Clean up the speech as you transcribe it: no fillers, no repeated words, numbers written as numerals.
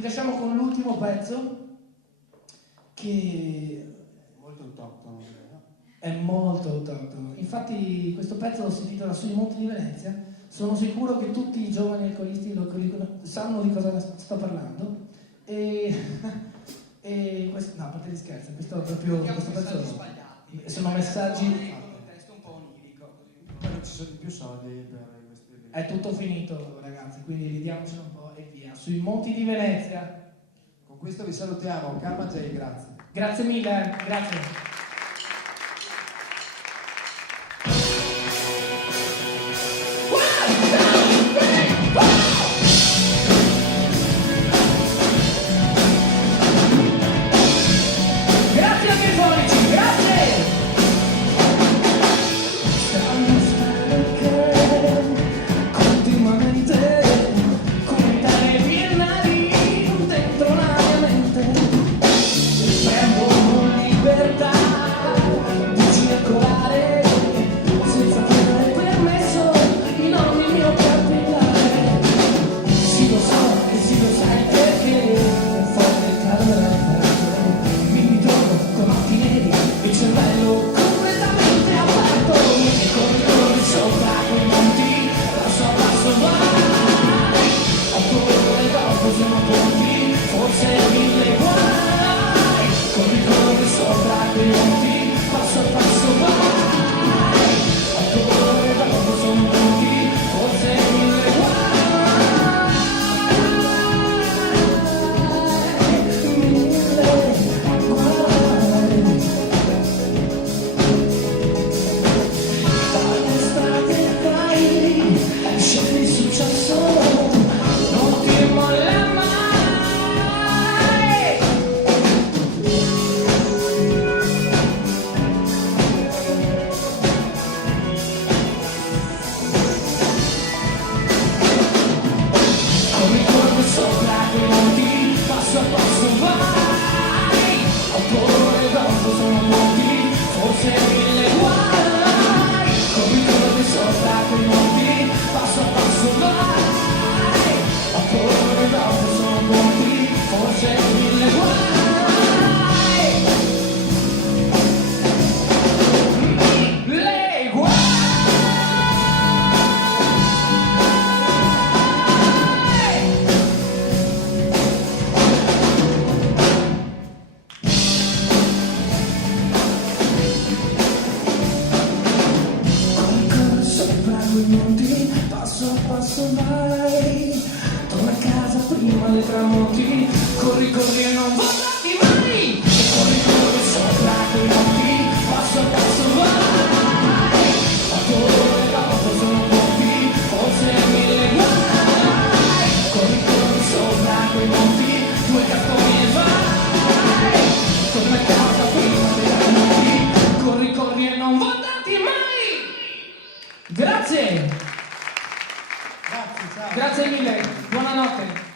Vi lasciamo con l'ultimo pezzo che Molto autoctono, no? è molto autoctono. Infatti questo pezzo si intitola Sui Monti di Venezia. Sono sicuro che tutti i giovani alcolisti sanno di cosa sto parlando. E questo, no, a parte gli scherzi, questo pezzo sono messaggi. Con un testo un po' onirico. Poi non ci sono più soldi per questi eventi. È tutto finito, ragazzi, quindi ridiamocelo un po' e via. Sui Monti di Venezia. Con questo vi salutiamo. Karma J, grazie. Grazie mille, grazie. Passo a passo vai, torna a casa prima dei tramonti, corri corri e non volati mai, e corri corri sopra quei monti, passo a passo vai, a colore dopo sono pochi, forse mille guai, corri corri sopra quei monti, due cartoni e vai, torna a casa prima dei tramonti, corri corri e non volati mai. Grazie! Grazie, ciao. Grazie mille, buonanotte.